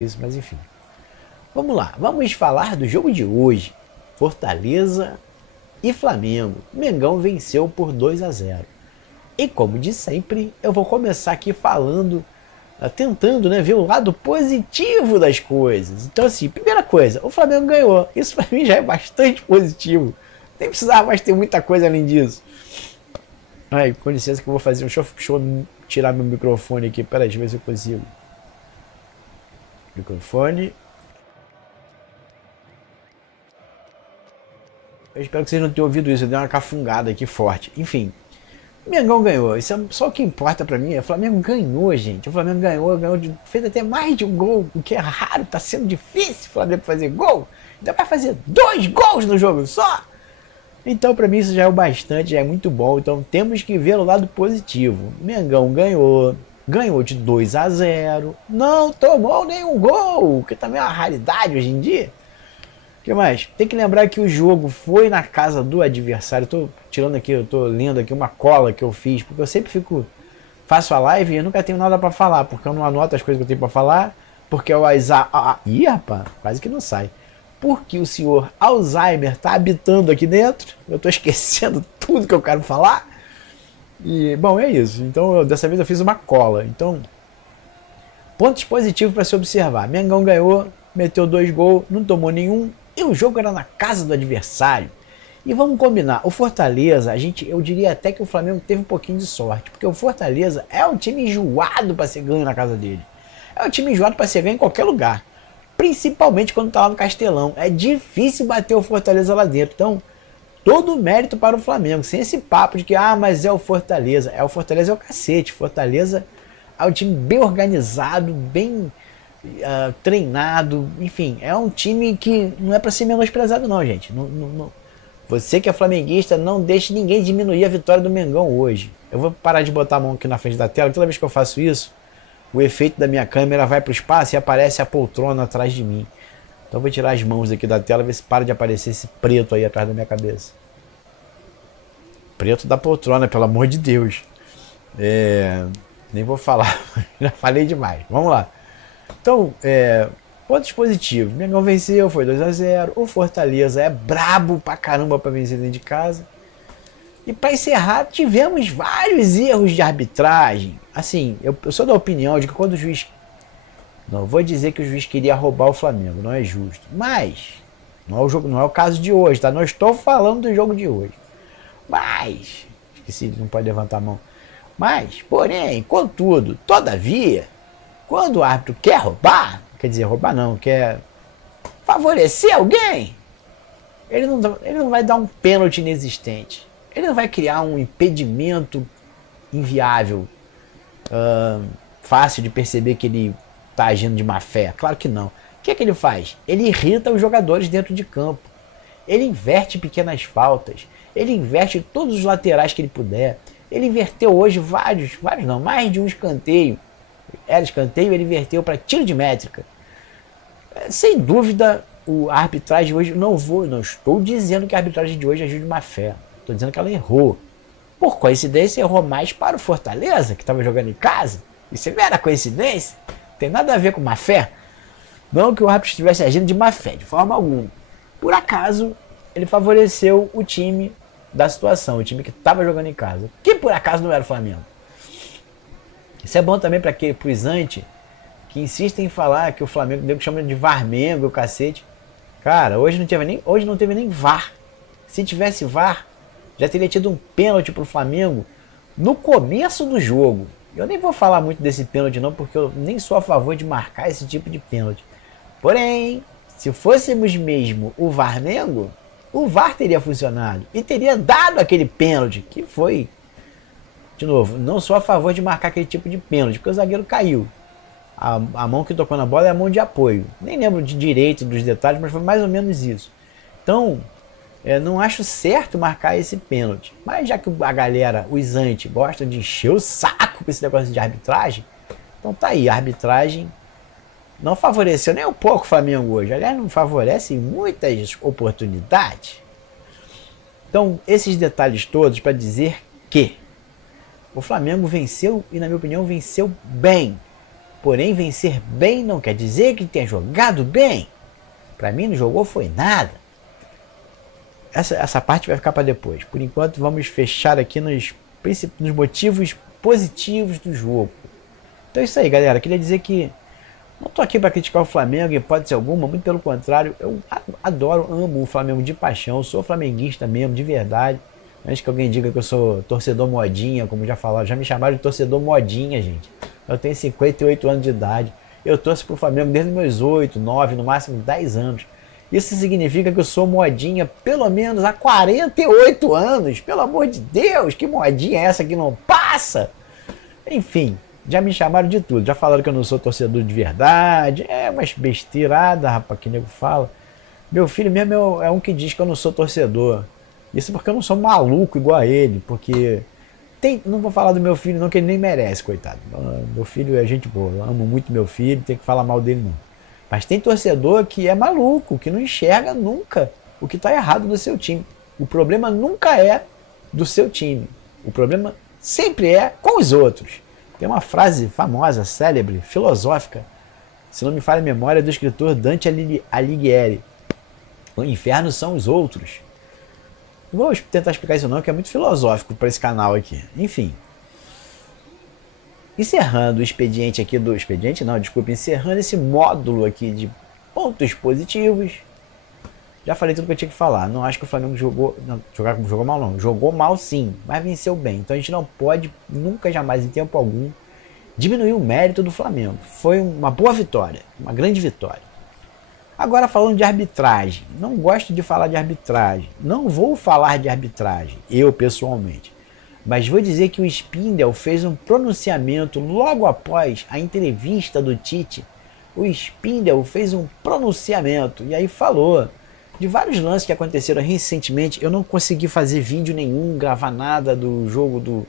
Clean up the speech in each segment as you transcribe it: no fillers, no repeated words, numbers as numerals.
isso, mas enfim. Vamos lá, vamos falar do jogo de hoje. Fortaleza e Flamengo. Mengão venceu por 2-0. E como de sempre, eu vou começar aqui falando, tentando, ver o lado positivo das coisas. Então assim, primeira coisa, o Flamengo ganhou. Isso pra mim já é bastante positivo. Nem precisava mais ter muita coisa além disso. Ai, com licença que eu vou fazer um show. Deixa eu tirar meu microfone aqui. Pera aí, deixa eu ver se eu consigo. Microfone. Eu espero que vocês não tenham ouvido isso. Eu dei uma cafungada aqui forte. Enfim, o Mengão ganhou. Isso é só o que importa pra mim. O Flamengo ganhou, gente. O Flamengo ganhou, fez até mais de um gol, o que é raro. Tá sendo difícil o Flamengo fazer gol. Ainda vai fazer 2 gols no jogo só. Então, pra mim, isso já é o bastante, já é muito bom. Então, temos que ver o lado positivo. O Mengão ganhou. Ganhou de 2-0. Não tomou nenhum gol, que também é uma raridade hoje em dia. O que mais? Tem que lembrar que o jogo foi na casa do adversário. Eu tô tirando aqui, eu tô lendo aqui uma cola que eu fiz, porque eu sempre faço a live e eu nunca tenho nada pra falar, porque eu não anoto as coisas que eu tenho pra falar, porque o Ih, rapaz, quase que não sai. Porque o senhor Alzheimer tá habitando aqui dentro, eu tô esquecendo tudo que eu quero falar. E, bom, é isso. Então, dessa vez eu fiz uma cola. Então, pontos positivos para se observar. Mengão ganhou, meteu 2 gols, não tomou nenhum. E o jogo era na casa do adversário. E vamos combinar, o Fortaleza, eu diria até que o Flamengo teve um pouquinho de sorte. Porque o Fortaleza é um time enjoado para ser ganho na casa dele. É um time enjoado para ser ganho em qualquer lugar. Principalmente quando tá lá no Castelão. É difícil bater o Fortaleza lá dentro. Então, todo o mérito para o Flamengo, sem esse papo de que, mas é o Fortaleza. É o Fortaleza, é o cacete. Fortaleza é um time bem organizado, bem treinado. Enfim, é um time que não é para ser menosprezado não, gente. Você que é flamenguista, não deixe ninguém diminuir a vitória do Mengão hoje. Eu vou parar de botar a mão aqui na frente da tela. Toda vez que eu faço isso, o efeito da minha câmera vai para o espaço e aparece a poltrona atrás de mim. Então eu vou tirar as mãos aqui da tela e ver se para de aparecer esse preto aí atrás da minha cabeça. Preto da poltrona, pelo amor de Deus. Nem vou falar, já falei demais. Vamos lá. Então, pontos positivos. Mengão venceu, foi 2-0. O Fortaleza é brabo pra caramba pra vencer dentro de casa. E para encerrar, tivemos vários erros de arbitragem. Assim, eu sou da opinião de que quando o juiz... Não vou dizer que o juiz queria roubar o Flamengo, não é justo. Mas, não é o caso de hoje, tá? Não estou falando do jogo de hoje. Mas, esqueci, não pode levantar a mão. Mas, porém, contudo, todavia, quando o árbitro quer roubar, quer dizer, roubar não, quer favorecer alguém, ele não vai dar um pênalti inexistente. Ele não vai criar um impedimento inviável, fácil de perceber que ele está agindo de má fé. Claro que não. O que é que ele faz? Ele irrita os jogadores dentro de campo. Ele inverte pequenas faltas. Ele inverte todos os laterais que ele puder. Ele inverteu hoje mais de um escanteio. Era escanteio, ele inverteu para tiro de métrica. Sem dúvida, a arbitragem de hoje, não estou dizendo que a arbitragem de hoje agiu de má fé. Estou dizendo que ela errou. Por coincidência, errou mais para o Fortaleza, que estava jogando em casa. Isso é mera coincidência. Não tem nada a ver com má fé. Não que o árbitro estivesse agindo de má fé, de forma alguma. Por acaso, ele favoreceu o time da situação, o time que estava jogando em casa. Que por acaso não era o Flamengo. Isso é bom também para os anti que insistem em falar que o Flamengo, nego chama de Varmengo, o cacete. Cara, hoje não teve nem VAR. Se tivesse VAR, já teria tido um pênalti pro Flamengo no começo do jogo. Eu nem vou falar muito desse pênalti não, porque eu nem sou a favor de marcar esse tipo de pênalti. Porém, se fôssemos mesmo o Varmengo, o VAR teria funcionado e teria dado aquele pênalti, que foi... De novo, não sou a favor de marcar aquele tipo de pênalti, porque o zagueiro caiu. A mão que tocou na bola é a mão de apoio. Nem lembro de direito dos detalhes, mas foi mais ou menos isso. Então, não acho certo marcar esse pênalti. Mas já que a galera, os anti, gostam de encher o saco com esse negócio de arbitragem, então tá aí, a arbitragem não favoreceu nem um pouco o Flamengo hoje. Aliás, não favorece em muitas oportunidades. Então, esses detalhes todos para dizer que o Flamengo venceu e, na minha opinião, venceu bem. Porém, vencer bem não quer dizer que tenha jogado bem. Para mim, não jogou foi nada. Essa parte vai ficar para depois. Por enquanto, vamos fechar aqui nos motivos positivos do jogo. Então é isso aí, galera. Queria dizer que não tô aqui para criticar o Flamengo, em hipótese alguma, muito pelo contrário. Eu adoro, amo o Flamengo de paixão. Sou flamenguista mesmo, de verdade. Antes que alguém diga que eu sou torcedor modinha, como já falaram, já me chamaram de torcedor modinha, gente. Eu tenho 58 anos de idade. Eu torço pro Flamengo desde meus 8, 9, no máximo 10 anos. Isso significa que eu sou modinha pelo menos há 48 anos. Pelo amor de Deus, que modinha é essa que não passa? Enfim, já me chamaram de tudo. Já falaram que eu não sou torcedor de verdade. É umas besteiradas, rapaz, que nego fala. Meu filho mesmo é um que diz que eu não sou torcedor. Isso porque eu não sou maluco igual a ele. Porque não vou falar do meu filho não, que ele nem merece, coitado. Meu filho é gente boa. Eu amo muito meu filho, não tem que falar mal dele não. Mas tem torcedor que é maluco, que não enxerga nunca o que está errado no seu time. O problema nunca é do seu time. O problema sempre é com os outros. Tem uma frase famosa, célebre, filosófica, se não me falha a memória, do escritor Dante Alighieri. O inferno são os outros. Não vou tentar explicar isso não, que é muito filosófico para esse canal aqui. Enfim. Encerrando o expediente aqui do... Expediente não, desculpa. Encerrando esse módulo aqui de pontos positivos. Já falei tudo que eu tinha que falar. Não acho que o Flamengo jogou mal não. Jogou mal sim, mas venceu bem. Então a gente não pode, nunca jamais, em tempo algum, diminuir o mérito do Flamengo. Foi uma boa vitória. Uma grande vitória. Agora falando de arbitragem. Não gosto de falar de arbitragem. Não vou falar de arbitragem, eu pessoalmente. Mas vou dizer que o Spindel fez um pronunciamento logo após a entrevista do Tite. O Spindel fez um pronunciamento e aí falou de vários lances que aconteceram recentemente. Eu não consegui fazer vídeo nenhum, gravar nada do jogo do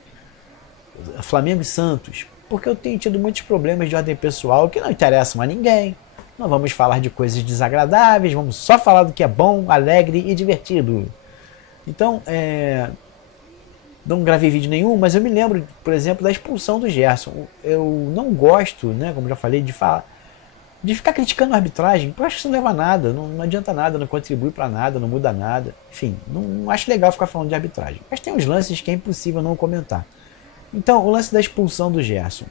Flamengo e Santos, porque eu tenho tido muitos problemas de ordem pessoal que não interessam a ninguém. Não vamos falar de coisas desagradáveis, vamos só falar do que é bom, alegre e divertido. Então, não gravei vídeo nenhum, mas eu me lembro, por exemplo, da expulsão do Gerson. Eu não gosto, né, como já falei, de ficar criticando a arbitragem, porque eu acho que isso não leva a nada, não adianta nada, não contribui para nada, não muda nada. Enfim, não acho legal ficar falando de arbitragem. Mas tem uns lances que é impossível não comentar. Então, o lance da expulsão do Gerson.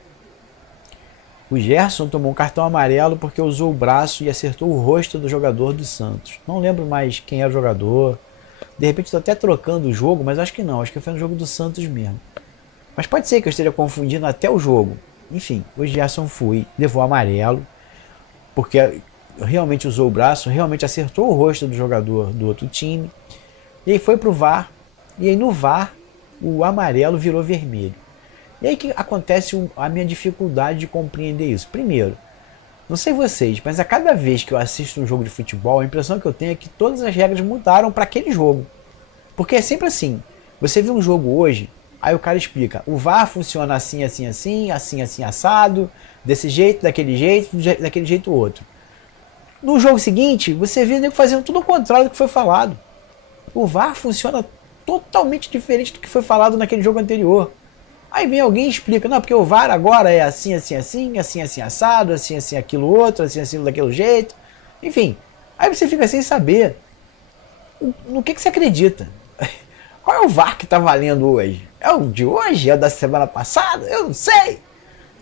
O Gerson tomou um cartão amarelo porque usou o braço e acertou o rosto do jogador do Santos. Não lembro mais quem era o jogador. De repente estou até trocando o jogo, mas acho que não. Acho que foi no jogo do Santos mesmo. Mas pode ser que eu esteja confundindo até o jogo. Enfim, o Gerson levou amarelo, porque realmente usou o braço, realmente acertou o rosto do jogador do outro time. E aí foi pro VAR. E aí no VAR, o amarelo virou vermelho. E aí que acontece a minha dificuldade de compreender isso. Primeiro, não sei vocês, mas a cada vez que eu assisto um jogo de futebol, a impressão que eu tenho é que todas as regras mudaram para aquele jogo. Porque é sempre assim. Você viu um jogo hoje, aí o cara explica, o VAR funciona assim, assim, assim, assim, assim, assado, desse jeito, daquele jeito outro. No jogo seguinte, você vê o nego fazendo tudo ao contrário do que foi falado. O VAR funciona totalmente diferente do que foi falado naquele jogo anterior. Aí vem alguém e explica, não, porque o VAR agora é assim, assim, assim, assim, assim, assado, assim, assim, aquilo outro, assim, assim, daquele jeito. Enfim, aí você fica sem saber no que você acredita. Qual é o VAR que está valendo hoje? É o de hoje? É o da semana passada? Eu não sei.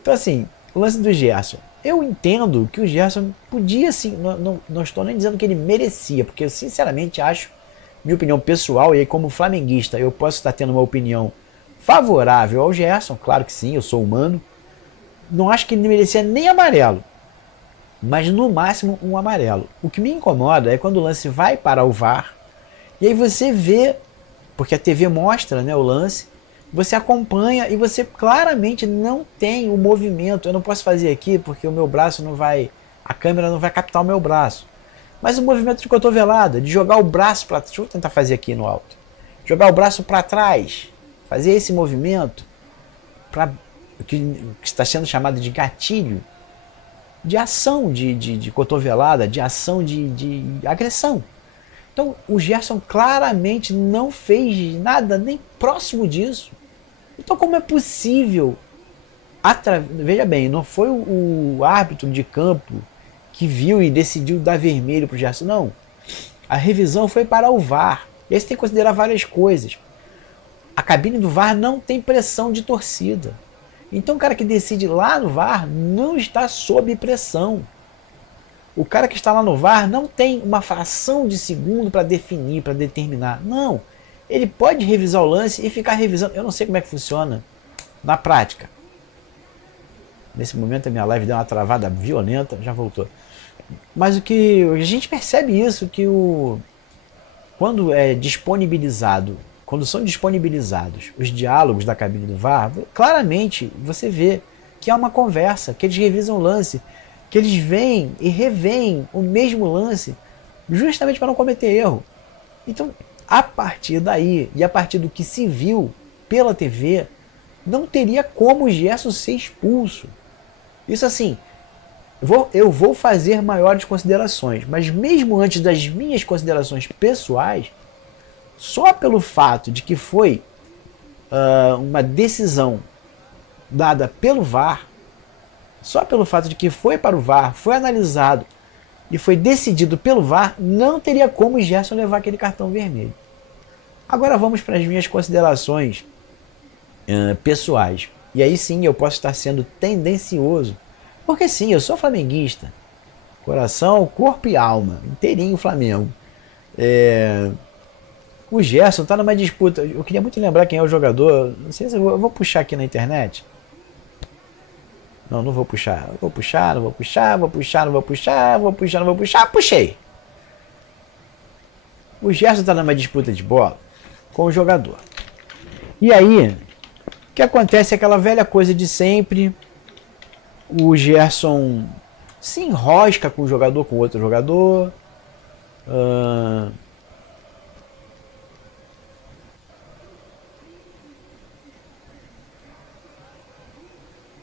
Então assim, o lance do Gerson. Eu entendo que o Gerson podia sim, não estou nem dizendo que ele merecia, porque eu sinceramente acho, minha opinião pessoal, e aí como flamenguista eu posso estar tendo uma opinião favorável ao Gerson, claro que sim, eu sou humano. Não acho que ele merecia nem amarelo, mas no máximo um amarelo. O que me incomoda é quando o lance vai para o VAR, e aí você vê, porque a TV mostra, né, o lance, você acompanha e você claramente não tem o movimento. Eu não posso fazer aqui porque o meu braço não vai, a câmera não vai captar o meu braço. Mas o movimento de cotovelada, de jogar o braço para, deixa eu tentar fazer aqui no alto, jogar o braço para trás, fazer esse movimento que está sendo chamado de gatilho, de ação de cotovelada, de ação de agressão. Então o Gerson claramente não fez nada nem próximo disso. Então como é possível Veja bem, não foi o árbitro de campo que viu e decidiu dar vermelho pro Gerson, não. A revisão foi para o VAR. E aí você tem que considerar várias coisas. A cabine do VAR não tem pressão de torcida. Então o cara que decide lá no VAR não está sob pressão. O cara que está lá no VAR não tem uma fração de segundo para definir, para determinar. Não. Ele pode revisar o lance e ficar revisando. Eu não sei como é que funciona na prática. Nesse momento a minha live deu uma travada violenta, já voltou. Mas o que a gente percebe isso, que quando é disponibilizado, quando são disponibilizados os diálogos da cabine do VAR, claramente você vê que há uma conversa, que eles revisam o lance, que eles veem e reveem o mesmo lance, justamente para não cometer erro. Então, a partir daí, e a partir do que se viu pela TV, não teria como o Gerson ser expulso. Isso assim, eu vou fazer maiores considerações, mas mesmo antes das minhas considerações pessoais, só pelo fato de que foi uma decisão dada pelo VAR, só pelo fato de que foi para o VAR, foi analisado e foi decidido pelo VAR, não teria como o Gerson levar aquele cartão vermelho. Agora vamos para as minhas considerações pessoais. E aí sim eu posso estar sendo tendencioso, porque sim, eu sou flamenguista. Coração, corpo e alma, inteirinho Flamengo. O Gerson está numa disputa. Eu queria muito lembrar quem é o jogador. Não sei se eu vou puxar aqui na internet. Não, não vou puxar. Vou puxar, não vou puxar, vou puxar, não vou puxar, vou puxar, não vou puxar. Puxei! O Gerson está numa disputa de bola com o jogador. E aí, o que acontece é aquela velha coisa de sempre. O Gerson se enrosca com o jogador, com outro jogador.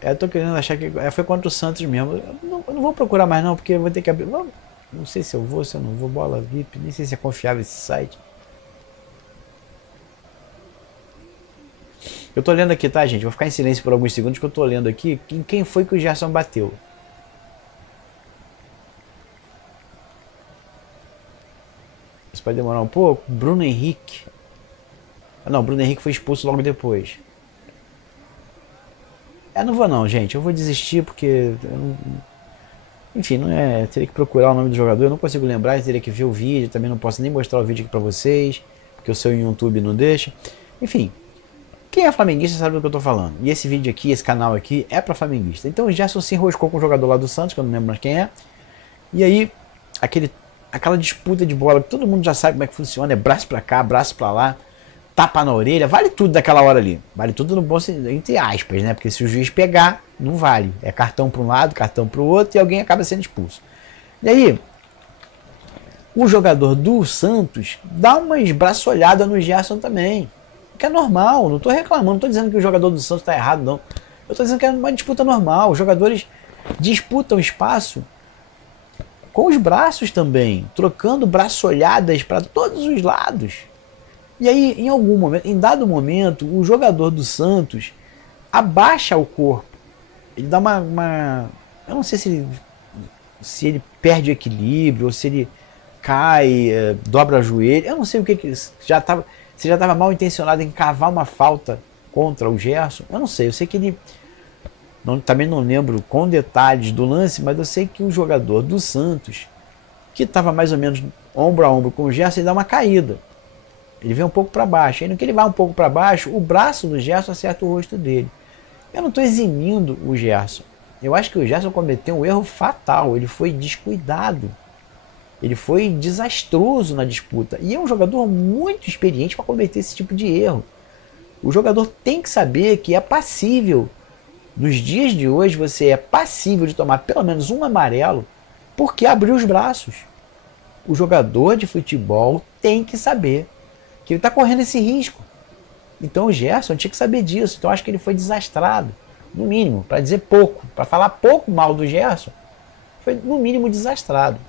Eu tô querendo achar que foi contra o Santos mesmo. Eu não vou procurar mais não, porque eu vou ter que abrir. Não sei se eu vou, se eu não vou. Bola VIP, nem sei se é confiável esse site. Eu tô lendo aqui, tá, gente? Vou ficar em silêncio por alguns segundos que eu tô lendo aqui quem foi que o Gerson bateu. Isso pode demorar um pouco. Bruno Henrique. Não, Bruno Henrique foi expulso logo depois. Não vou não, gente. Eu vou desistir porque... Enfim, não é... Teria que procurar o nome do jogador. Eu não consigo lembrar, teria que ver o vídeo. Também não posso nem mostrar o vídeo aqui pra vocês, porque o seu YouTube não deixa. Enfim... Quem é flamenguista sabe do que eu tô falando. E esse vídeo aqui, esse canal aqui, é pra flamenguista. Então o Gerson se enroscou com o jogador lá do Santos, que eu não lembro mais quem é. E aí, aquela disputa de bola, que todo mundo já sabe como é que funciona. É braço pra cá, braço pra lá, tapa na orelha. Vale tudo daquela hora ali. Vale tudo no bom sentido, entre aspas, né? Porque se o juiz pegar, não vale. É cartão pra um lado, cartão pro outro, e alguém acaba sendo expulso. E aí, o jogador do Santos dá uma esbraçolhada no Gerson também. Que é normal, não estou reclamando, não estou dizendo que o jogador do Santos está errado, não. Eu estou dizendo que é uma disputa normal. Os jogadores disputam espaço com os braços também, trocando braçolhadas para todos os lados. E aí, em algum momento, em dado momento, o jogador do Santos abaixa o corpo. Ele dá eu não sei se ele perde o equilíbrio, ou se ele cai, dobra o joelho. Eu não sei o que já estava... Se já estava mal intencionado em cavar uma falta contra o Gerson, eu não sei. Eu sei que ele... também não lembro com detalhes do lance, mas eu sei que o jogador do Santos, que estava mais ou menos ombro a ombro com o Gerson, ele dá uma caída. Ele vem um pouco para baixo. Aí no que ele vai um pouco para baixo, o braço do Gerson acerta o rosto dele. Eu não estou eximindo o Gerson. Eu acho que o Gerson cometeu um erro fatal. Ele foi descuidado. Ele foi desastroso na disputa. E é um jogador muito experiente para cometer esse tipo de erro. O jogador tem que saber que é passível. Nos dias de hoje você é passível de tomar pelo menos um amarelo porque abriu os braços. O jogador de futebol tem que saber que ele está correndo esse risco. Então o Gerson tinha que saber disso. Então eu acho que ele foi desastrado. No mínimo, para dizer pouco. Para falar pouco mal do Gerson, foi no mínimo desastrado.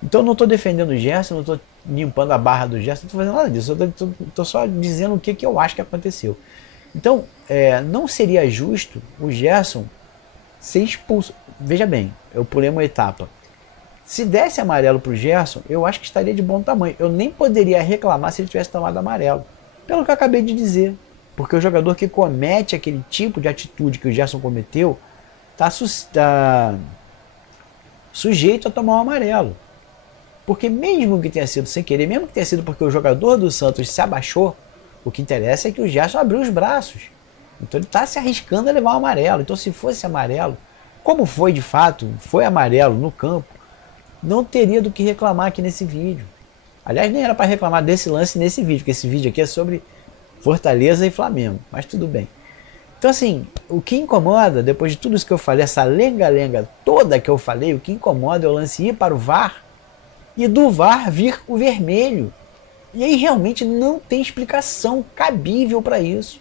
Então eu não estou defendendo o Gerson, não estou limpando a barra do Gerson, não estou fazendo nada disso. Eu estou só dizendo o que eu acho que aconteceu. Então, não seria justo o Gerson ser expulso. Veja bem, eu pulei uma etapa. Se desse amarelo para o Gerson, eu acho que estaria de bom tamanho. Eu nem poderia reclamar se ele tivesse tomado amarelo. Pelo que eu acabei de dizer. Porque o jogador que comete aquele tipo de atitude que o Gerson cometeu está sujeito a tomar um amarelo. Porque mesmo que tenha sido sem querer, mesmo que tenha sido porque o jogador do Santos se abaixou, o que interessa é que o Gerson abriu os braços. Então ele está se arriscando a levar um amarelo. Então se fosse amarelo, como foi de fato, foi amarelo no campo, não teria do que reclamar aqui nesse vídeo. Aliás, nem era para reclamar desse lance nesse vídeo, porque esse vídeo aqui é sobre Fortaleza e Flamengo, mas tudo bem. Então assim, o que incomoda, depois de tudo isso que eu falei, essa lenga-lenga toda que eu falei, o que incomoda é o lance ir para o VAR e do VAR vir o vermelho. E aí realmente não tem explicação cabível para isso.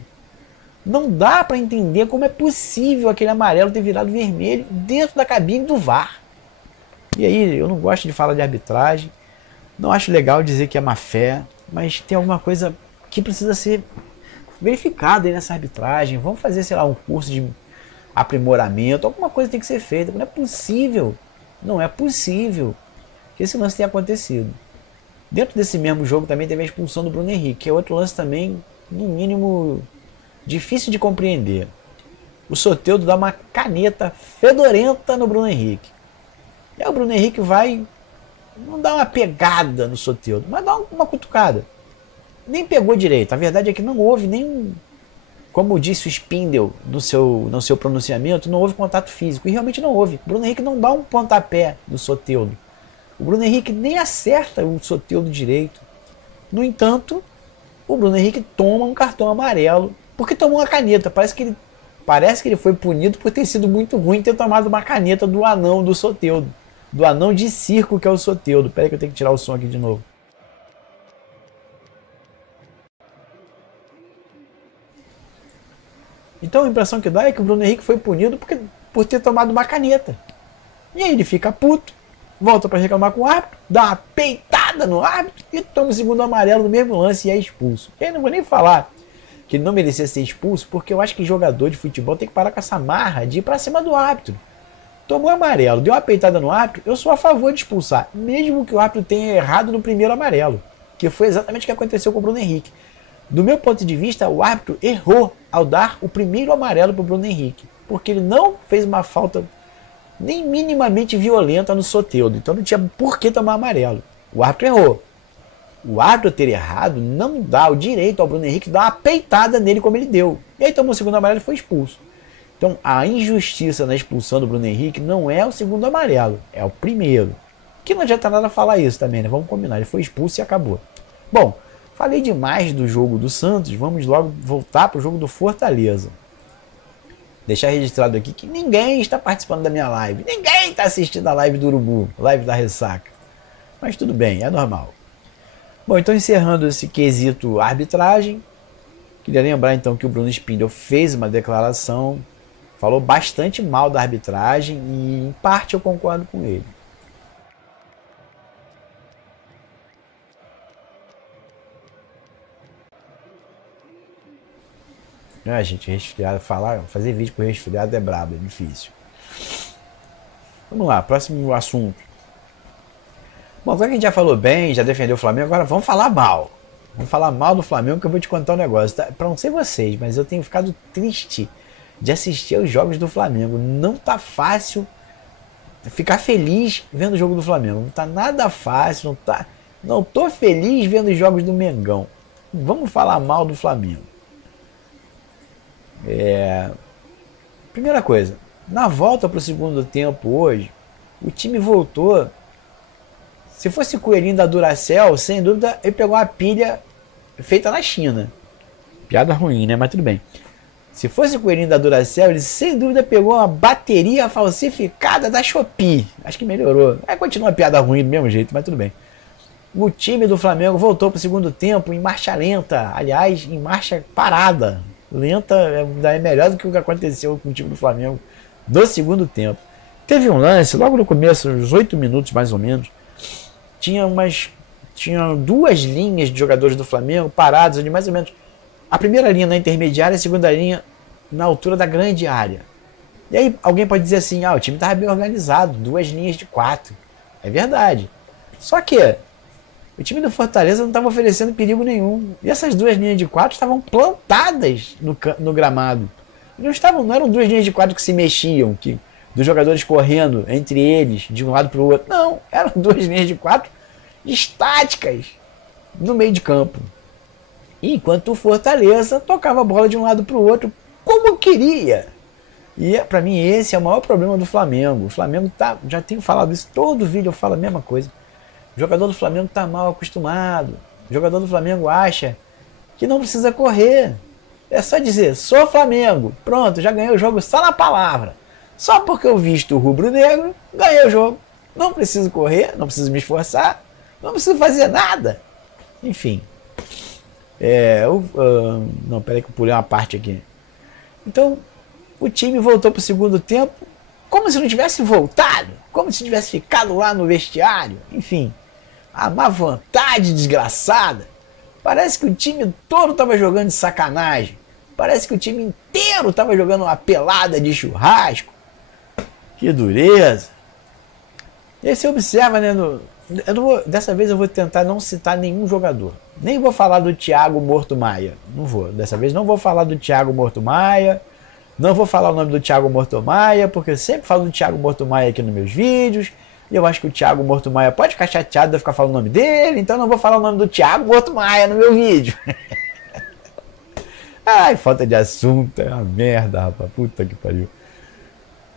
Não dá para entender como é possível aquele amarelo ter virado vermelho dentro da cabine do VAR. E aí, eu não gosto de falar de arbitragem, não acho legal dizer que é má fé, mas tem alguma coisa que precisa ser verificada aí nessa arbitragem. Vamos fazer, sei lá, um curso de aprimoramento, alguma coisa tem que ser feita. Não é possível que esse lance tenha acontecido. Dentro desse mesmo jogo também teve a expulsão do Bruno Henrique, que é outro lance também, no mínimo, difícil de compreender. O Soteldo dá uma caneta fedorenta no Bruno Henrique. E aí o Bruno Henrique vai, não dá uma pegada no Soteldo, mas dá uma cutucada. Nem pegou direito. A verdade é que não houve nem, como disse o Spindle no seu pronunciamento, não houve contato físico. E realmente não houve. O Bruno Henrique não dá um pontapé no Soteldo. O Bruno Henrique nem acerta o Soteldo direito. No entanto, o Bruno Henrique toma um cartão amarelo porque tomou uma caneta. Parece que ele foi punido por ter sido muito ruim ter tomado uma caneta do anão do Soteldo. Do anão de circo que é o Soteldo. Peraí que eu tenho que tirar o som aqui de novo. Então a impressão que dá é que o Bruno Henrique foi punido por ter tomado uma caneta. E aí ele fica puto, volta para reclamar com o árbitro, dá uma peitada no árbitro e toma o segundo amarelo no mesmo lance e é expulso. E aí não vou nem falar que ele não merecia ser expulso, porque eu acho que jogador de futebol tem que parar com essa marra de ir para cima do árbitro. Tomou amarelo, deu uma peitada no árbitro, eu sou a favor de expulsar, mesmo que o árbitro tenha errado no primeiro amarelo, que foi exatamente o que aconteceu com o Bruno Henrique. Do meu ponto de vista, o árbitro errou ao dar o primeiro amarelo para o Bruno Henrique, porque ele não fez uma falta nem minimamente violenta no Soteldo, então não tinha por que tomar amarelo. O árbitro errou. O árbitro ter errado não dá o direito ao Bruno Henrique dar uma peitada nele como ele deu. E aí tomou o segundo amarelo e foi expulso. Então a injustiça na expulsão do Bruno Henrique não é o segundo amarelo, é o primeiro. Que não adianta nada falar isso também, né? Vamos combinar, ele foi expulso e acabou. Bom, falei demais do jogo do Santos, vamos logo voltar para o jogo do Fortaleza. Deixar registrado aqui que ninguém está participando da minha live, ninguém está assistindo a live do Urubu, live da ressaca. Mas tudo bem, é normal. Bom, então encerrando esse quesito arbitragem, queria lembrar então que o Bruno Spindel fez uma declaração, falou bastante mal da arbitragem e em parte eu concordo com ele. Gente, resfriado, fazer vídeo com resfriado é brabo, é difícil. Vamos lá, próximo assunto. Bom, agora que a gente já falou bem, já defendeu o Flamengo, agora vamos falar mal. Vamos falar mal do Flamengo que eu vou te contar um negócio. Tá? Pra não ser vocês, mas eu tenho ficado triste de assistir aos jogos do Flamengo. Não tá fácil ficar feliz vendo o jogo do Flamengo. Não tá nada fácil, não tô feliz vendo os jogos do Mengão. Vamos falar mal do Flamengo. Primeira coisa, na volta para o segundo tempo hoje, o time voltou. Se fosse coelhinho da Duracell, sem dúvida ele pegou uma pilha feita na China. Piada ruim, né? Mas tudo bem. Se fosse coelhinho da Duracell, ele sem dúvida pegou uma bateria falsificada da Shopee. Acho que melhorou. Continua a piada ruim do mesmo jeito, mas tudo bem. O time do Flamengo voltou para o segundo tempo em marcha lenta. Aliás, em marcha parada. Lenta é melhor do que o que aconteceu com o time do Flamengo no segundo tempo. Teve um lance, logo no começo, uns 8 minutos mais ou menos, tinha duas linhas de jogadores do Flamengo parados de mais ou menos a primeira linha na intermediária e a segunda linha na altura da grande área. E aí alguém pode dizer assim, o time estava bem organizado, 2 linhas de 4. É verdade. Só que o time do Fortaleza não estava oferecendo perigo nenhum. E essas 2 linhas de 4 estavam plantadas no gramado. Não eram 2 linhas de 4 que se mexiam, dos jogadores correndo entre eles, de um lado para o outro. Não, eram 2 linhas de 4 estáticas no meio de campo. Enquanto o Fortaleza tocava a bola de um lado para o outro como queria. E para mim esse é o maior problema do Flamengo. O Flamengo já tenho falado isso, todo vídeo eu falo a mesma coisa. O jogador do Flamengo está mal acostumado. O jogador do Flamengo acha que não precisa correr. É só dizer, sou Flamengo. Pronto, já ganhei o jogo só na palavra. Só porque eu visto o rubro-negro, ganhei o jogo. Não preciso correr, não preciso me esforçar, não preciso fazer nada. Enfim. Não, peraí que eu pulei uma parte aqui. Então, o time voltou para o segundo tempo como se não tivesse voltado, como se tivesse ficado lá no vestiário. Enfim, a má vontade desgraçada. Parece que o time todo estava jogando de sacanagem. Parece que o time inteiro estava jogando uma pelada de churrasco. Que dureza. E aí você observa, né? Dessa vez eu vou tentar não citar nenhum jogador. Nem vou falar do Thiago Morto Maia. Não vou. Dessa vez não vou falar do Thiago Morto Maia. Não vou falar o nome do Thiago Morto Maia, porque eu sempre falo do Thiago Morto Maia aqui nos meus vídeos. E eu acho que o Thiago Morto Maia pode ficar chateado de eu ficar falando o nome dele. Então não vou falar o nome do Thiago Morto Maia no meu vídeo. Ai, falta de assunto. É uma merda, rapaz. Puta que pariu.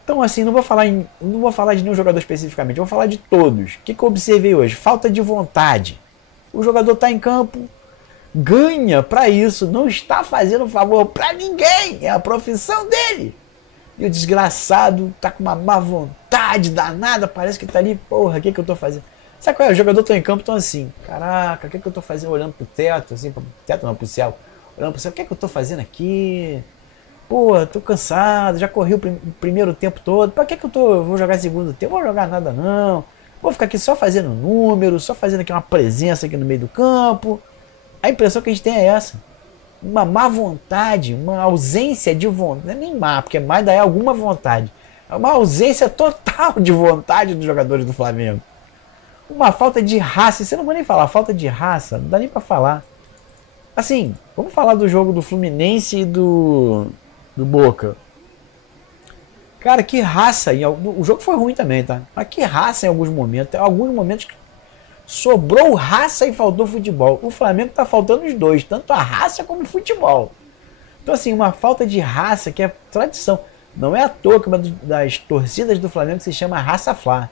Então assim, não vou falar de nenhum jogador especificamente. Eu vou falar de todos. O que eu observei hoje? Falta de vontade. O jogador está em campo, ganha para isso, não está fazendo favor para ninguém, é a profissão dele. E o desgraçado tá com uma má vontade danada, parece que tá ali, porra, o que eu tô fazendo? Sabe qual é? O jogador tá em campo, tão assim, caraca, o que eu tô fazendo? Olhando pro teto, assim, pro teto não, pro céu, olhando pro céu, o que eu tô fazendo aqui? Pô, tô cansado, já corri o primeiro tempo todo, pra que eu vou jogar segundo tempo? Não vou jogar nada não, vou ficar aqui só fazendo número, só fazendo aqui uma presença aqui no meio do campo. A impressão que a gente tem é essa. Uma má vontade, uma ausência de vontade. Não é nem má, porque má ainda é alguma vontade. É uma ausência total de vontade dos jogadores do Flamengo. Uma falta de raça. Você não vai nem falar falta de raça, não dá nem pra falar. Assim, vamos falar do jogo do Fluminense e do Boca. Cara, que raça. O jogo foi ruim também, tá? Mas que raça em alguns momentos. Tem alguns momentos que sobrou raça e faltou futebol. O Flamengo tá faltando os dois, tanto a raça como o futebol. Então assim, uma falta de raça que é tradição. Não é à toa que uma das torcidas do Flamengo se chama Raça Flá.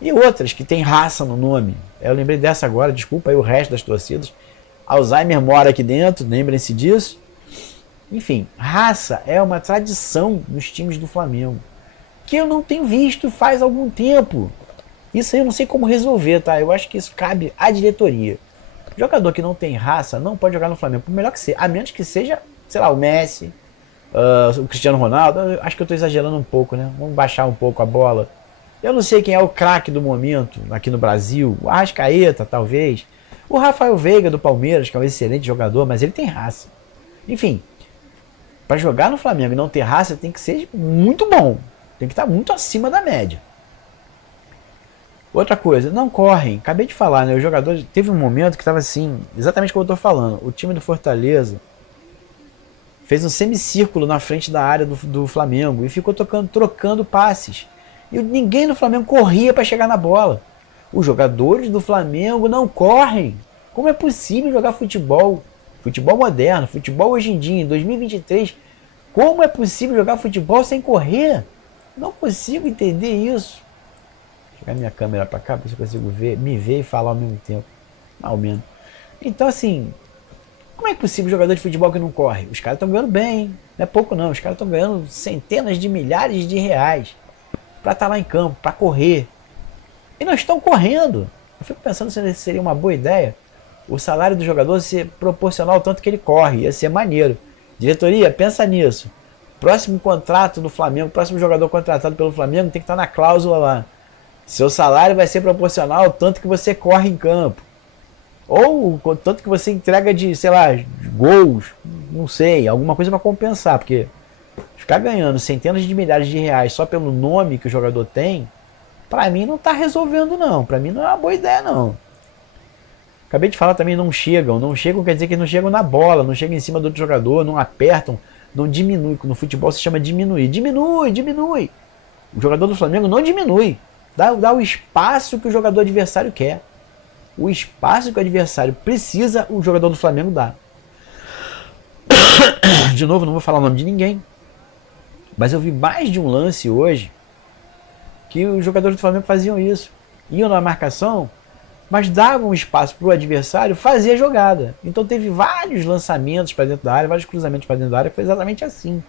E outras que tem raça no nome. Eu lembrei dessa agora, desculpa aí o resto das torcidas. Alzheimer mora aqui dentro, lembrem-se disso. Enfim, raça é uma tradição nos times do Flamengo, que eu não tenho visto faz algum tempo. Isso aí eu não sei como resolver, tá? Eu acho que isso cabe à diretoria. Jogador que não tem raça não pode jogar no Flamengo, por melhor que seja, a menos que seja, sei lá, o Messi, o Cristiano Ronaldo. Acho que eu tô exagerando um pouco, né? Vamos baixar um pouco a bola. Eu não sei quem é o craque do momento aqui no Brasil. O Arrascaeta, talvez. O Rafael Veiga do Palmeiras, que é um excelente jogador, mas ele tem raça. Enfim, para jogar no Flamengo e não ter raça, tem que ser muito bom. Tem que estar muito acima da média. Outra coisa, não correm. Acabei de falar, né? O jogador teve um momento que estava assim, exatamente como eu estou falando. O time do Fortaleza fez um semicírculo na frente da área do Flamengo e ficou trocando passes. E ninguém do Flamengo corria para chegar na bola. Os jogadores do Flamengo não correm. Como é possível jogar futebol? Futebol moderno, futebol hoje em dia, em 2023. Como é possível jogar futebol sem correr? Não consigo entender isso. Jogar minha câmera para cá para ver se eu consigo me ver e falar ao mesmo tempo. Ao menos. Então assim, como é possível jogador de futebol que não corre? Os caras estão ganhando bem, hein? Não é pouco não. Os caras estão ganhando centenas de milhares de reais para estar lá em campo, para correr. E não estão correndo. Eu fico pensando se seria uma boa ideia o salário do jogador ser proporcional ao tanto que ele corre. Ia ser maneiro. Diretoria, pensa nisso. Próximo contrato do Flamengo, próximo jogador contratado pelo Flamengo tem que estar na cláusula lá. Seu salário vai ser proporcional ao tanto que você corre em campo. Ou tanto que você entrega de, sei lá, gols, não sei, alguma coisa para compensar, porque ficar ganhando centenas de milhares de reais só pelo nome que o jogador tem, para mim não tá resolvendo não, para mim não é uma boa ideia não. Acabei de falar também, não chegam quer dizer que não chegam na bola, não chegam em cima do outro jogador, não apertam, não diminui, no futebol se chama diminuir, diminui. O jogador do Flamengo não diminui, dá o espaço que o jogador adversário quer. O espaço que o adversário precisa, o jogador do Flamengo dá. De novo, não vou falar o nome de ninguém, mas eu vi mais de um lance hoje que os jogadores do Flamengo faziam isso. Iam na marcação, mas davam espaço para o adversário fazer a jogada. Então teve vários lançamentos para dentro da área, vários cruzamentos para dentro da área, que foi exatamente assim.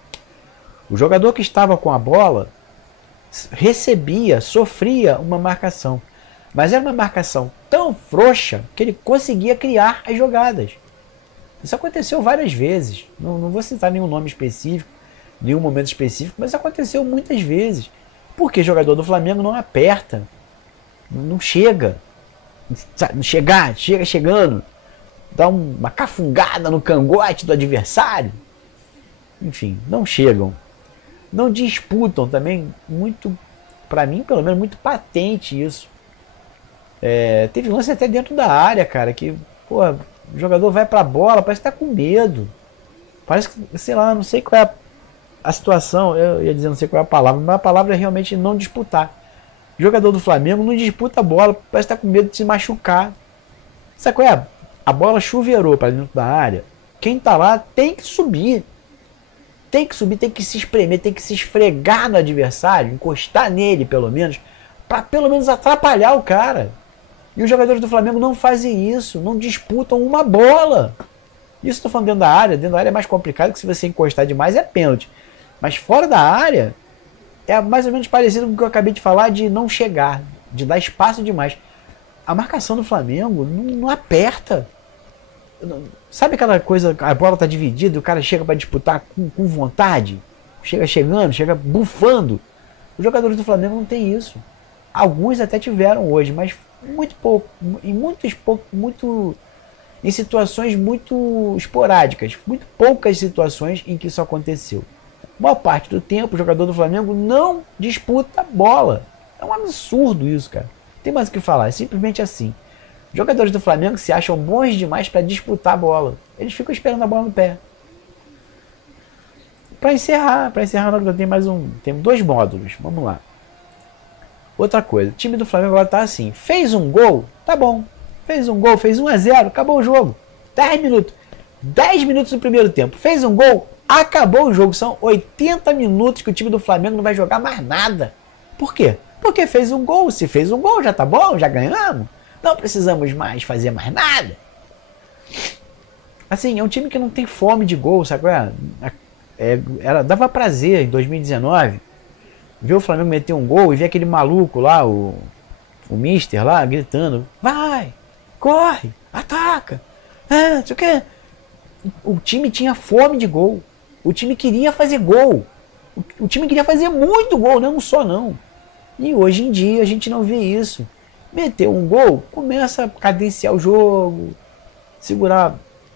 O jogador que estava com a bola recebia, sofria uma marcação. Mas era uma marcação tão frouxa que ele conseguia criar as jogadas. Isso aconteceu várias vezes. Não vou citar nenhum nome específico, nenhum momento específico, mas aconteceu muitas vezes. Porque o jogador do Flamengo não aperta, não chega. Chega chegando, dá uma cafungada no cangote do adversário. Enfim, não chegam. Não disputam também, muito, para mim pelo menos, muito patente isso. Teve lance até dentro da área, cara, que pô, o jogador vai pra bola, parece que tá com medo. Parece que, sei lá, não sei qual é a situação, eu ia dizer não sei qual é a palavra, mas a palavra é realmente não disputar. O jogador do Flamengo não disputa a bola, parece que tá com medo de se machucar. Sabe qual é? A bola chuveirou para dentro da área. Quem tá lá tem que subir. Tem que subir, tem que se espremer, tem que se esfregar no adversário, encostar nele pelo menos, para pelo menos atrapalhar o cara. E os jogadores do Flamengo não fazem isso, não disputam uma bola. Isso estou falando dentro da área é mais complicado, que se você encostar demais é pênalti. Mas fora da área, é mais ou menos parecido com o que eu acabei de falar de não chegar, de dar espaço demais. A marcação do Flamengo não aperta. Sabe aquela coisa, a bola está dividida, o cara chega para disputar com vontade? Chega bufando. Os jogadores do Flamengo não tem isso. Alguns até tiveram hoje, mas muito pouco, em situações muito esporádicas, muito poucas situações em que isso aconteceu. A maior parte do tempo o jogador do Flamengo não disputa bola. É um absurdo isso, cara. Não tem mais o que falar, é simplesmente assim. Os jogadores do Flamengo se acham bons demais para disputar a bola. Eles ficam esperando a bola no pé. Para encerrar, nós temos 2 módulos. Vamos lá. Outra coisa, o time do Flamengo agora tá assim, fez um gol, tá bom. Fez um gol, fez 1-0, acabou o jogo. 10 minutos. 10 minutos no primeiro tempo. Fez um gol, acabou o jogo. São 80 minutos que o time do Flamengo não vai jogar mais nada. Por quê? Porque fez um gol. Se fez um gol, já tá bom, já ganhamos. Não precisamos mais fazer mais nada. Assim, é um time que não tem fome de gol, sabe? Dava prazer em 2019 ver o Flamengo meter um gol e ver aquele maluco lá, o Mister lá, gritando, vai, corre, ataca, não sei o que. O time tinha fome de gol. O time queria fazer gol. O time queria fazer muito gol, não só não. E hoje em dia a gente não vê isso. Meteu um gol, começa a cadenciar o jogo, segurar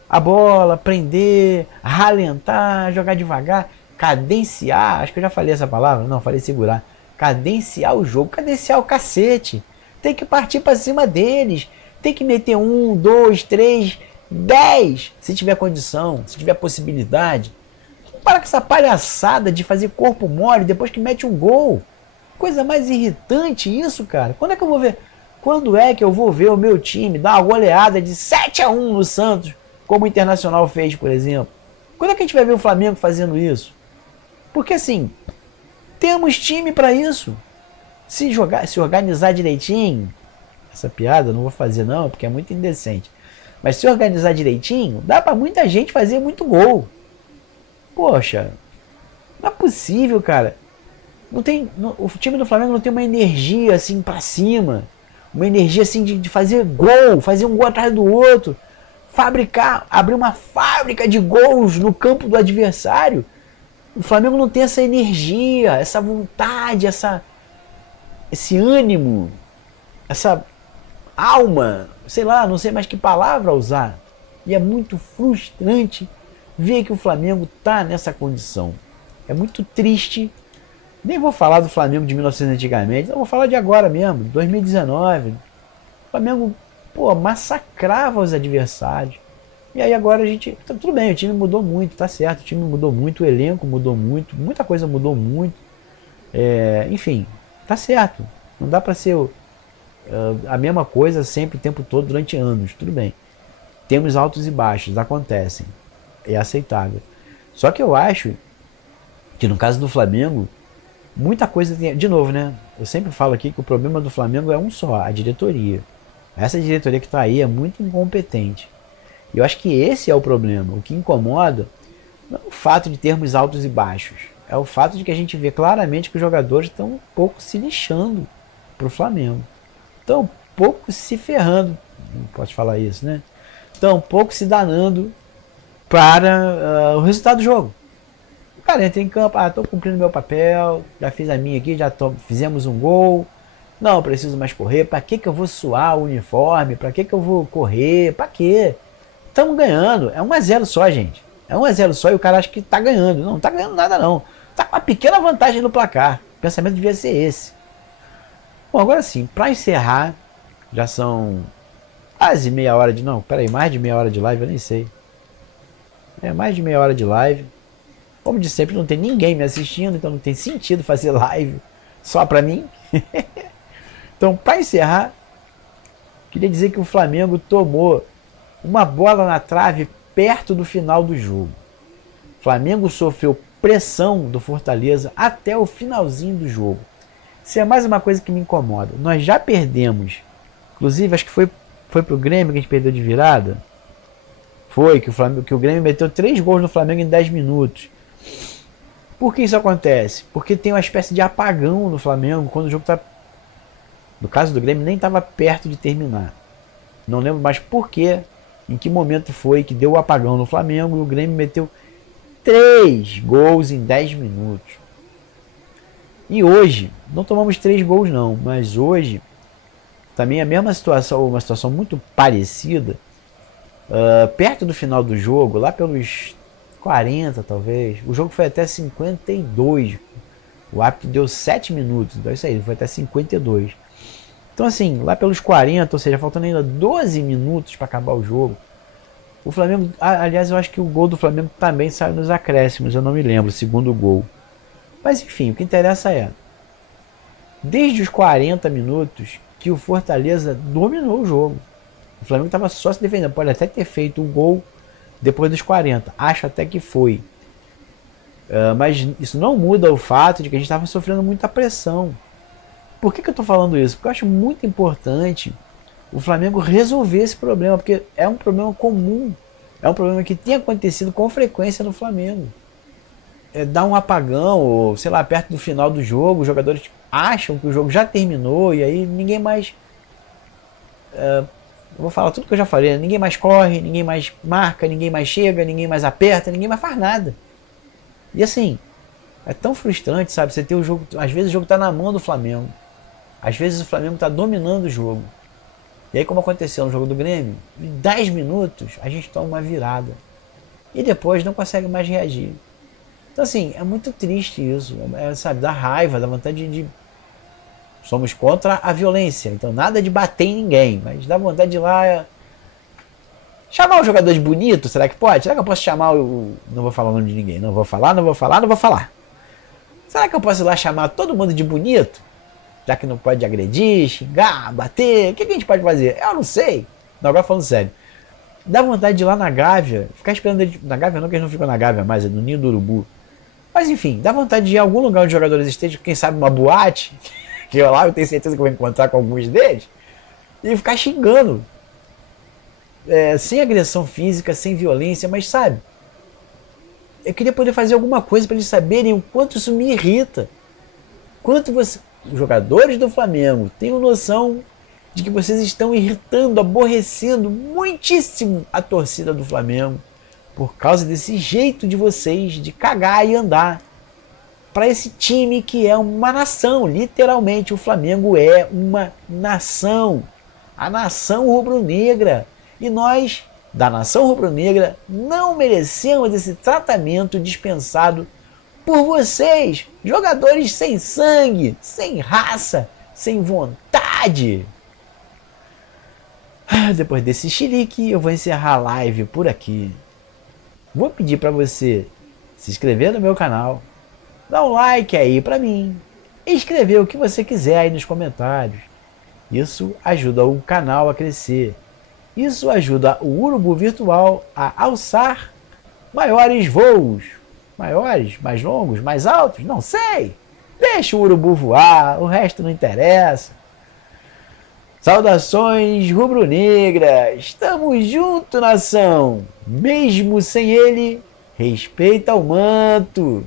a bola, prender, ralentar, jogar devagar, cadenciar, acho que eu já falei essa palavra, não, falei segurar, cadenciar o jogo, cadenciar o cacete, tem que partir para cima deles, tem que meter 1, 2, 3, 10, se tiver condição, se tiver possibilidade. Para com essa palhaçada de fazer corpo mole depois que mete um gol. Coisa mais irritante isso, cara. Quando é que eu vou ver o meu time dar uma goleada de 7-1 no Santos, como o Internacional fez, por exemplo? Quando é que a gente vai ver o Flamengo fazendo isso? Porque assim, temos time para isso. Se organizar direitinho, essa piada eu não vou fazer não, porque é muito indecente. Mas se organizar direitinho, dá para muita gente fazer muito gol. Poxa, não é possível, cara. O time do Flamengo não tem uma energia assim para cima, uma energia assim de fazer gol, fazer um gol atrás do outro, abrir uma fábrica de gols no campo do adversário. O Flamengo não tem essa energia, essa vontade, esse ânimo, alma, sei lá, não sei mais que palavra usar. E é muito frustrante ver que o Flamengo está nessa condição. É muito triste. Nem vou falar do Flamengo de 1900 antigamente, não vou falar de agora mesmo, 2019. O Flamengo, pô, massacrava os adversários. E aí agora a gente, tudo bem, o time mudou muito, tá certo, o time mudou muito, o elenco mudou muito, muita coisa mudou muito. Enfim, tá certo. Não dá para ser a mesma coisa sempre, o tempo todo, durante anos, tudo bem. Temos altos e baixos, acontecem. É aceitável. Só que eu acho que no caso do Flamengo, muita coisa tem. De novo, né? Eu sempre falo aqui que o problema do Flamengo é um só, a diretoria. Essa diretoria que está aí é muito incompetente. E eu acho que esse é o problema. O que incomoda não é o fato de termos altos e baixos. É o fato de que a gente vê claramente que os jogadores estão um pouco se lixando para o Flamengo. Estão um pouco se ferrando. Não pode falar isso, né? Estão um pouco se danando para o resultado do jogo. O cara entra em campo, estou cumprindo meu papel, já fiz a minha aqui, fizemos um gol. Não preciso mais correr. Para que eu vou suar o uniforme? Para que eu vou correr? Para quê? Estamos ganhando. É 1-0 só, gente. É 1-0 só e o cara acha que está ganhando. Não está ganhando nada, não. Está com uma pequena vantagem no placar. O pensamento devia ser esse. Bom, agora sim, para encerrar, já são quase meia hora de... Não, peraí, mais de meia hora de live, eu nem sei. Mais de meia hora de live. Como de sempre, não tem ninguém me assistindo, então não tem sentido fazer live só para mim. Então, para encerrar, queria dizer que o Flamengo tomou uma bola na trave perto do final do jogo. O Flamengo sofreu pressão do Fortaleza até o finalzinho do jogo. Isso é mais uma coisa que me incomoda. Nós já perdemos, inclusive acho que foi pro Grêmio que a gente perdeu de virada. Foi que o Grêmio meteu 3 gols no Flamengo em 10 minutos. Por que isso acontece? Porque tem uma espécie de apagão no Flamengo quando o jogo está... No caso do Grêmio nem estava perto de terminar. Não lembro mais por quê, em que momento foi que deu o apagão no Flamengo e o Grêmio meteu 3 gols em 10 minutos. E hoje, não tomamos 3 gols não, mas hoje também a mesma situação, uma situação muito parecida, perto do final do jogo, lá pelos 40 talvez, o jogo foi até 52, o árbitro deu 7 minutos, então é isso aí, foi até 52. Então assim, lá pelos 40, ou seja, faltando ainda 12 minutos para acabar o jogo, o Flamengo, aliás eu acho que o gol do Flamengo também saiu nos acréscimos, eu não me lembro, o segundo gol. Mas enfim, o que interessa é, desde os 40 minutos que o Fortaleza dominou o jogo. O Flamengo estava só se defendendo, pode até ter feito o gol depois dos 40, acho até que foi. Mas isso não muda o fato de que a gente estava sofrendo muita pressão. Por que eu estou falando isso? Porque eu acho muito importante o Flamengo resolver esse problema, porque é um problema comum, é um problema que tem acontecido com frequência no Flamengo. Dá um apagão, ou sei lá, perto do final do jogo, os jogadores acham que o jogo já terminou e aí ninguém mais... vou falar tudo que eu já falei, né? Ninguém mais corre, ninguém mais marca, ninguém mais chega, ninguém mais aperta, ninguém mais faz nada. E assim, é tão frustrante, sabe? Você ter o jogo, às vezes o jogo está na mão do Flamengo, às vezes o Flamengo está dominando o jogo. E aí, como aconteceu no jogo do Grêmio, em 10 minutos a gente toma uma virada e depois não consegue mais reagir. Então assim, é muito triste isso, sabe? Dá raiva, dá vontade de... Somos contra a violência, então nada de bater em ninguém, mas dá vontade de ir lá... Chamar o jogador de bonito, será que pode? Será que eu posso chamar o... Não vou falar o nome de ninguém, não vou falar. Será que eu posso ir lá chamar todo mundo de bonito? Já que não pode agredir, xingar, bater, o que a gente pode fazer? Eu não sei. Não, agora falando sério. Dá vontade de ir lá na Gávea, ficar esperando ele... Na Gávea não, que eles não ficam na Gávea mais, é no Ninho do Urubu. Mas enfim, dá vontade de ir a algum lugar onde os jogadores estejam, quem sabe uma boate, que eu tenho certeza que eu vou encontrar com alguns deles, e ficar xingando. Sem agressão física, sem violência, mas sabe, eu queria poder fazer alguma coisa para eles saberem o quanto isso me irrita. Quanto os jogadores do Flamengo tenham noção de que vocês estão irritando, aborrecendo muitíssimo a torcida do Flamengo por causa desse jeito de vocês de cagar e andar para esse time que é uma nação. Literalmente, o Flamengo é uma nação. a nação rubro-negra. E nós, da nação rubro-negra, não merecemos esse tratamento dispensado por vocês, jogadores sem sangue, sem raça, sem vontade. Depois desse chilique, eu vou encerrar a live por aqui. Vou pedir para você se inscrever no meu canal, dar um like aí para mim, e escrever o que você quiser aí nos comentários. Isso ajuda o canal a crescer. Isso ajuda o Urubu Virtual a alçar maiores voos. Maiores, mais longos, mais altos, não sei. Deixa o urubu voar, o resto não interessa. Saudações rubro-negras, estamos juntos, nação. Mesmo sem ele, respeita o manto.